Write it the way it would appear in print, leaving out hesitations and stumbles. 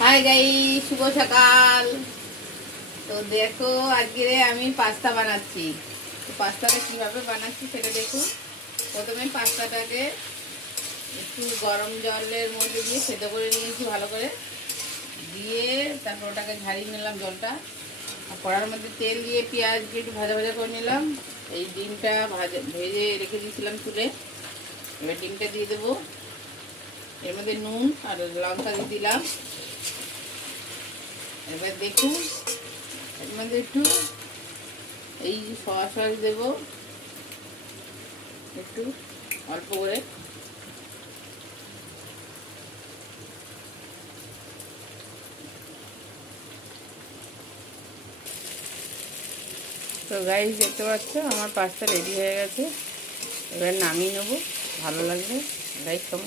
Hi guys, শুভ সকাল। তো দেখো, আজকে আমি পাস্তা বানাচ্ছি। তো পাস্তাটা কিভাবে বানাচ্ছি সেটা দেখুন। প্রথমে পাস্তাটাকে একটু গরম জলের মধ্যে দিয়ে সেদ্ধ করে নিয়েছি ভালো করে, দিয়ে তারপর ওটাকে ঝাড়িয়ে নিলাম জলটা। আর কড়ার মধ্যে তেল দিয়ে পেঁয়াজকে একটু ভাজা ভাজা করে নিলাম। এই ডিমটা ভেজে রেখে দিয়েছিলাম তুলে। এবার ডিমটা দিয়ে দেবো। এর মধ্যে নুন আর লঙ্কা দিয়ে দিলাম। এবার দেখুন, এর মধ্যে একটু এই সয়া সস দেবো, একটু অল্প করে। তো গাইস, দেখতে পাচ্ছ আমার পাস্তা রেডি হয়ে গেছে। এবার নামিয়ে নেবো। ভালো লাগবে গাইস।